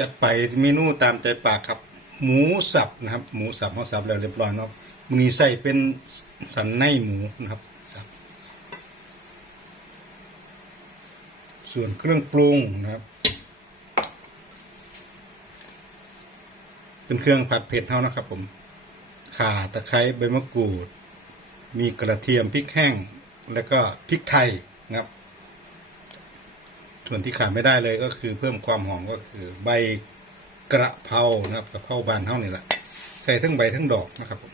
จัดไปเมนูตามใจปากครับ หมูสับนะครับ หมูสับเขาสับแล้วเรียบร้อยเนาะมือนี้ใส่เป็นสันในหมูนะครับสับส่วนเครื่องปรุงนะครับ เป็นเครื่องผัดเผ็ดเท่านะครับ ผมข่าตะไคร้ใบมะกรูด มีกระเทียมพริกแห้ง แล้วก็พริกไทยนะครับ ส่วนที่ขาดไม่ได้เลยก็คือเพิ่มความหอมก็คือใบกระเพรานะครับกระเพราบานเท่านี่แหละใส่ทั้งใบทั้งดอกนะครับผม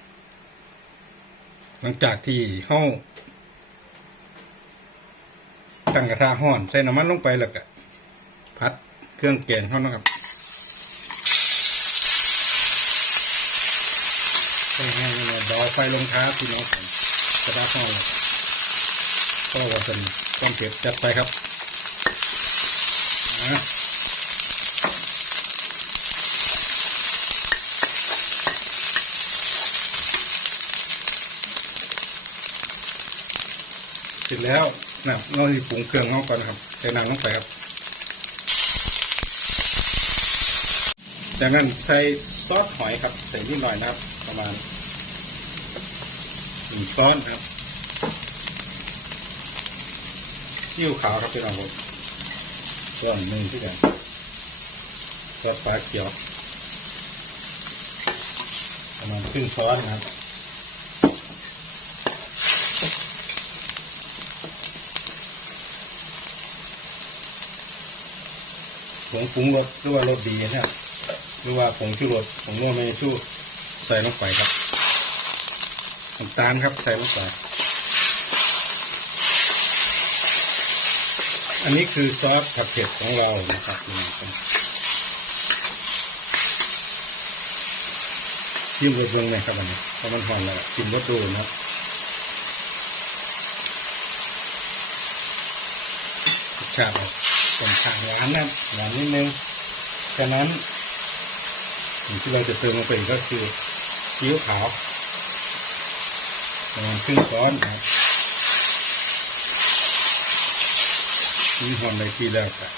หลังจากที่เฮ้าตั้งกระทะห้อน ใส่น้ำมันลงไปแล้วก็พัดเครื่องแกงเท่านะครับใส่แห้งเนี่ยเบาไฟลงท้าพี่น้องผมกระทะห้อนเลยก็ว่าเป็นความเผ็ดจัดไปครับ เสร็จแล้วนะเราจะปรุงเครื่องเข้าก่อนนะครับใส่น้ำลงไปครับ จากนั้นใส่ซอสหอยครับ ใส่นิดหน่อยนะครับ ประมาณหนึ่งช้อนครับซีอิ๊วขาวครับพี่น้องผม ช้อนหนึ่งที่กันซอสปลาเขียวประมาณครึ่งช้อนนะครับผงปรุงรสหรือว่ารสดีนะครับหรือว่าผงชูรสผงนัวเมชูใส่ลงไปครับน้ำตาลครับใส่ลงไป อันนี้คือซอสผัดเผ็ดของเรานะครับนี่ครับชิมเบิ้งเลยครับอันนี้เพราะมันหอมแล้วชิมรสดูนะครับชาติเป็นทางหวานนะหวานนิดนึงฉะนั้นสิ่งที่เราจะเติมลงไปก็คือซีอิ๊วขาวประมาณครึ่งช้อนครับ นี่หอมในทีแล้วครับ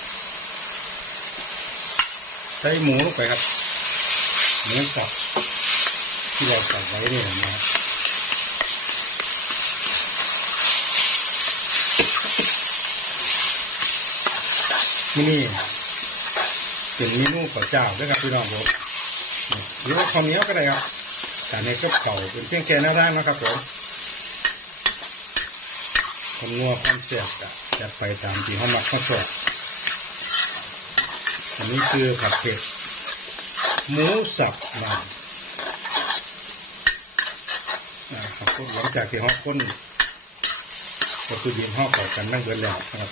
ใส่หมูลงไปครับหมูสับที่เราสับไว้เนี่ยนะครับที่นี่เป็นเมนูข้าวเจ้าด้วยครับพี่น้องผมหรือว่าข้าวเหนียวก็ได้ครับแต่ในกับเขาเป็นเพียงแค่หน้าด้านนะครับผมความนัวความเสียบจะ จัดไปตามที่เขาหมักเขาสดอันนี้คือผัดเผ็ดหมูสับมันนะครับหลังจากที่เขาค้นก็คือดินห่อเข้ากันนั่งเบิดแล้วนะครับ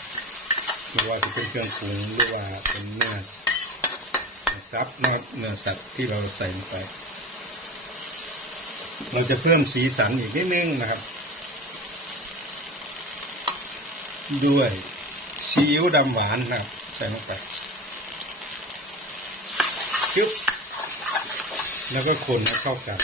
ไม่ว่าจะเป็นเครื่องปรุงหรือว่าเป็นเนื้อซับเนื้อเนื้อสัตว์ที่เราใส่ลงไป เราจะเพิ่มสีสันอีกนิดนึงนะครับ ด้วยซีอิ๊วดำหวานนะครับ ใส่ลงไปจึ๊บแล้วก็คนให้เข้ากัน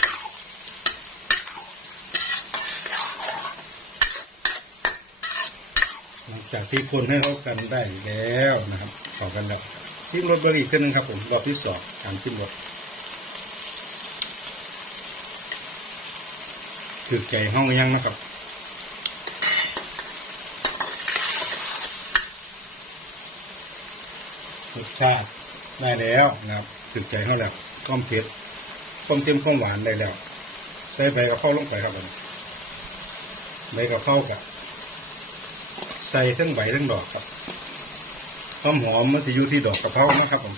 หลังจากที่คนให้เข้ากันได้แล้วนะครับเข้ากันแล้วชิมรสเบอร์อีกขึ้นนึงครับผมรอบที่สองการชิมรสถือใจห้องยังนะครับ รสชาติได้แล้วนะครับถือใจเขาแล้วก้อมเผ็ดก้อมเค็มข้มหวานได้แล้ว ใส่ใบกระเพราลงไปครับผมใบกระเพรากับใส่ทั้งใบทั้งดอกครับความหอมมันจะอยู่ที่ดอกกระเพรานะครับผม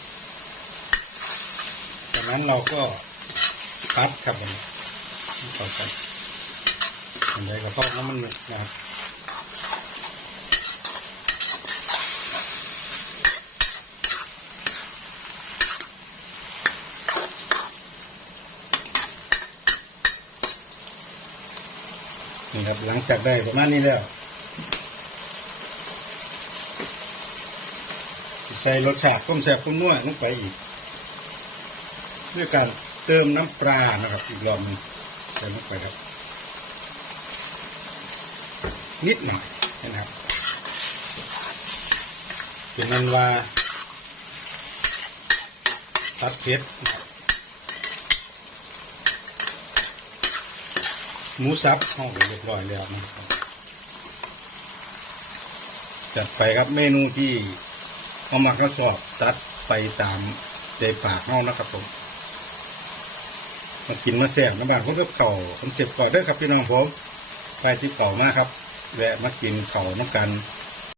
จากนั้นเราก็พัดครับผมต่อกันใบกระเพราน้ำมันนะครับ นี่ครับ หลังจากได้ประมาณนี้แล้วใส่รสชาติต้มแซ่บต้มนัวลงไปอีก ด้วยการเติมน้ำปลานะครับ อีกรอบหนึงใส่ลงไปครับ นิดหน่อยนะครับเป็นนั้นว่าตัดเผ็ด หมูสับห้องเรียบร้อยแล้วนะครับจัดไปครับเมนูที่เอามากระสอบตัดไปตามใจปากห้องนะครับผมมากินมาแซ่บน้ำบานพวกกับเข่าวผมเจ็บก่อนเด้อครับพี่น้องผมไปที่เข่ามากครับ แวะมากินเข่าน้ำกัน